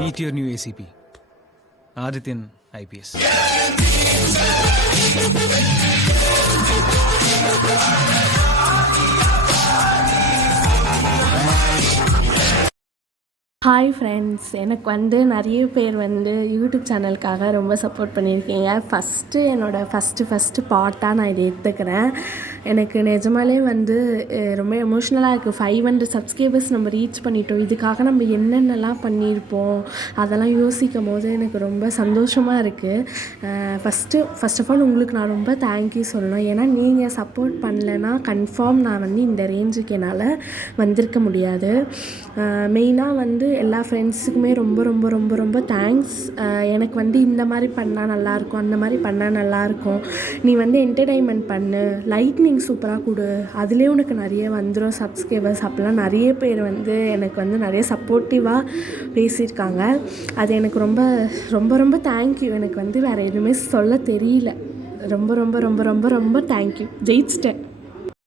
Meet your new ACP, Adityan IPS. Hi friends, எனக்கு நிறைய பேர் யூடியூப் சேனலுக்காக ரொம்ப சப்போர்ட் பண்ணியிருக்கீங்க. என்னோடய ஃபஸ்ட்டு பார்ட்டாக நான் இதை எடுத்துக்கிறேன். எனக்கு நிஜமாலே ரொம்ப எமோஷ்னலாக இருக்குது. 500 சப்ஸ்கிரைபர்ஸ் நம்ம ரீச் பண்ணிட்டோம். இதுக்காக நம்ம என்னென்னலாம் பண்ணியிருப்போம் அதெல்லாம் யோசிக்கும் போது எனக்கு ரொம்ப சந்தோஷமாக இருக்குது. ஃபஸ்ட் ஆஃப் ஆல் உங்களுக்கு நான் ரொம்ப தேங்க்யூ சொல்லணும். ஏன்னா நீங்கள் சப்போர்ட் பண்ணலைன்னா கன்ஃபார்ம் நான் இந்த ரேஞ்சுக்கு என்னால் வந்திருக்க முடியாது. மெயினாக எல்லா ஃப்ரெண்ட்ஸுக்குமே ரொம்ப ரொம்ப ரொம்ப ரொம்ப தேங்க்ஸ். எனக்கு இந்த மாதிரி பண்ணால் நல்லாயிருக்கும், அந்த மாதிரி பண்ணால் நல்லாயிருக்கும், நீ என்டர்டெயின்மெண்ட் பண்ணு, லைட்னிங் சூப்பராக கொடு, அதுலேயே உனக்கு நிறைய வந்துடும் சப்ஸ்கிரைபர்ஸ், அப்படிலாம் நிறைய பேர் எனக்கு நிறைய சப்போர்ட்டிவாக பேசியிருக்காங்க. அது எனக்கு ரொம்ப ரொம்ப ரொம்ப தேங்க்யூ. எனக்கு வேறு எதுவுமே சொல்ல தெரியல. ரொம்ப ரொம்ப ரொம்ப ரொம்ப ரொம்ப தேங்க்யூ. ஜெயிச்சிட்டேன்.